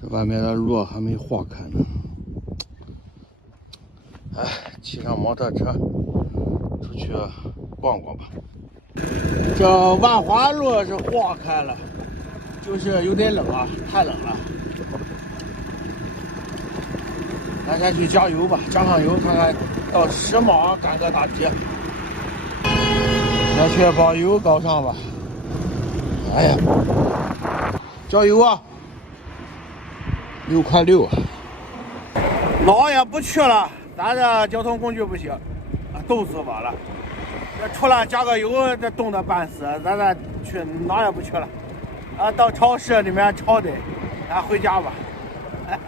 这外面的路还没化开呢。哎，骑上摩托车出去逛逛吧。这万华路是化开了，就是有点冷啊，太冷了。咱先去加油吧，加上油看看到时髦赶个大街。先去把油搞上吧。哎呀，加油啊！6块6。哪也不去了，咱这交通工具不行，冻死我了。这除了加个油，这冻得半死，咱这去哪也不去了。到超市里面抄的，咱回家吧。哎，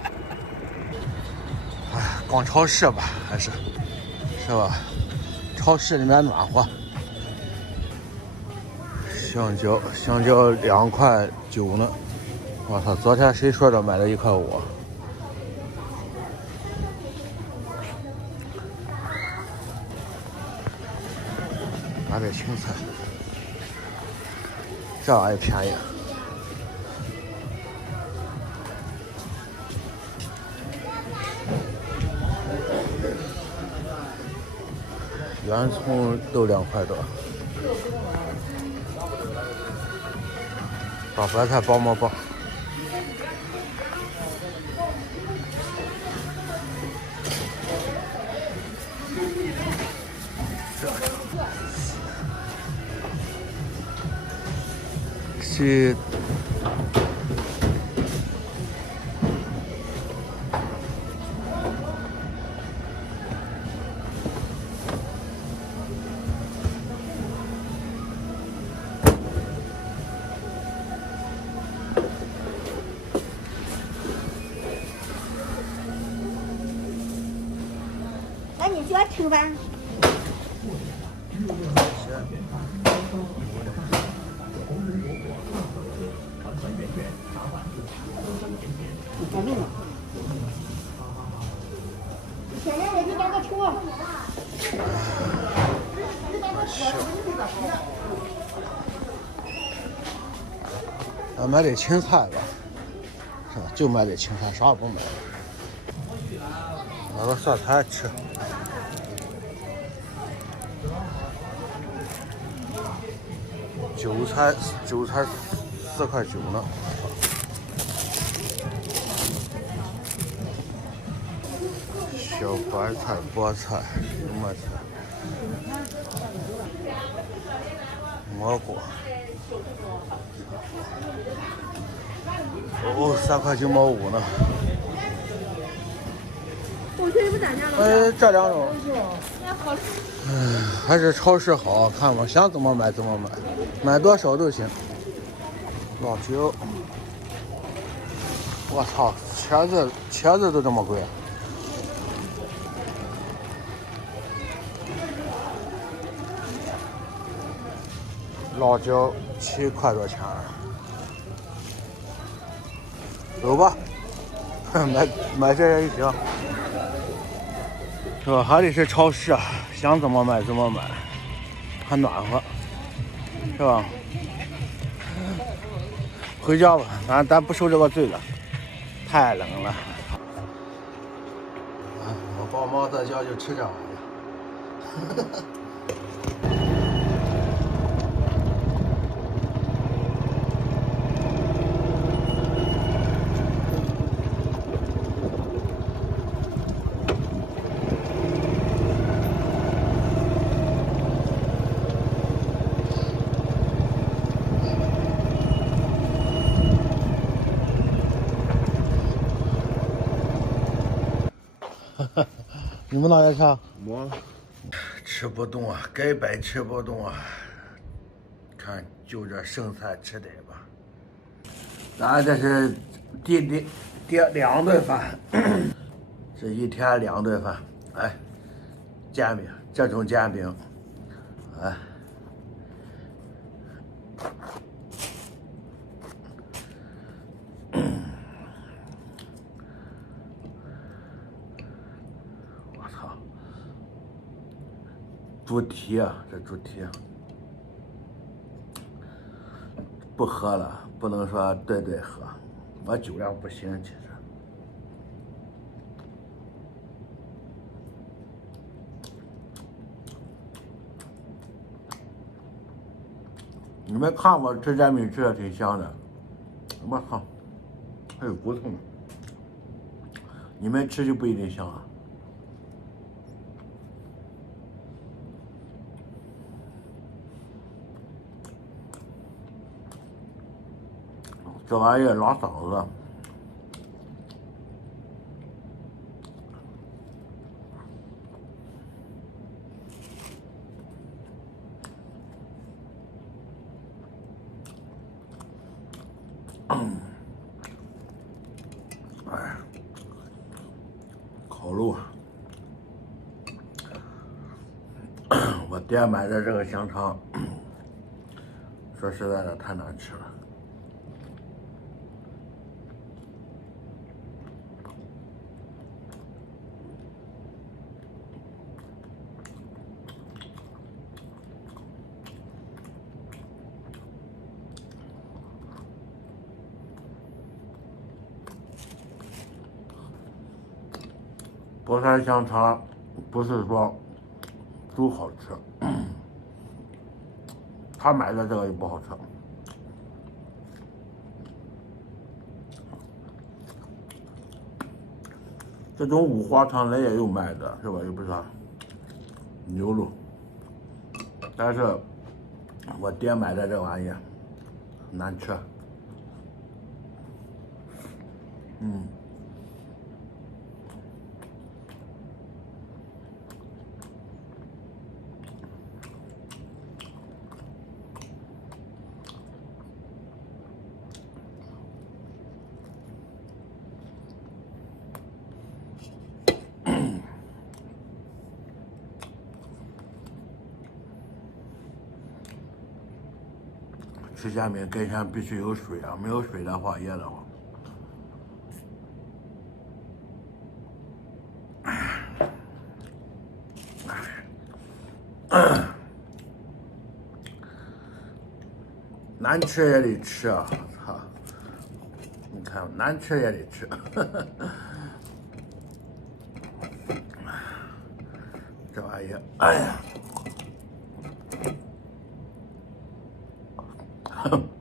逛超市吧，还是吧？超市里面暖和。香蕉2块9呢。我操，昨天谁说的买了1块5？买点青菜，这玩意便宜。圆葱都2块多。大白菜包么包？是那你就要吃吧。你干命了。现在我就打个车。买点青菜吧，是吧？就买点青菜，啥也不买。买个蒜苔吃。韭菜4块9呢。小白菜、菠菜、油麦菜、蘑菇。哦，3块9毛5呢。这2种。还是超市好看吧，想怎么买怎么买，买多少都行。老酒，我操，茄子都这么贵。辣椒7块多钱，走吧，买这也行，是吧？还得是超市，想怎么买怎么买，还暖和，是吧？回家吧，咱不受这个罪了，太冷了。我爸妈在家就吃这玩意儿。你们哪也吃？我吃不动啊，根本吃不动啊！看就这剩菜吃得吧。咱这是第2顿饭，这一天2顿饭。哎，煎饼，这种煎饼，哎。猪蹄啊，这猪蹄不喝了，不能说对喝，我酒量不行，其实。你们看我吃煎饼吃的挺香的，我靠，还有骨头呢。你们吃就不一定香啊。这玩意拉嗓子。哎，烤肉，我爹买的这个香肠，说实在的太难吃了。博山香肠不是说都好吃，他买的这个也不好吃。这种五花肠人也有卖的，是吧？又不是牛肉，但是我爹买的这玩意儿难吃。吃煎饼跟前必须有水啊，没有水的话噎得慌。难吃也得吃啊！操，你看难吃也得吃。这玩意儿，哎呀！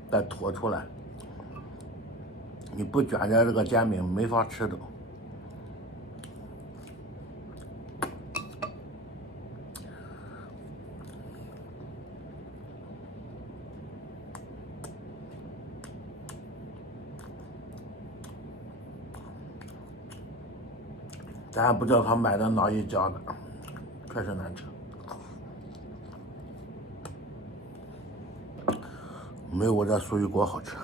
再拖出来，你不卷着这个煎饼没法吃的。咱不知道他买的哪一家的，确实难吃。没有我这鲈鱼锅好吃。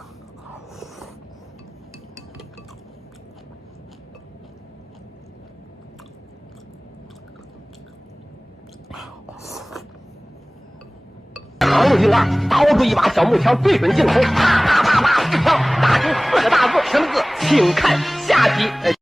长路径二，掏出一把小木条，对准镜头，啪啪啪啪一枪，打出4个大字，什么字？请看下集。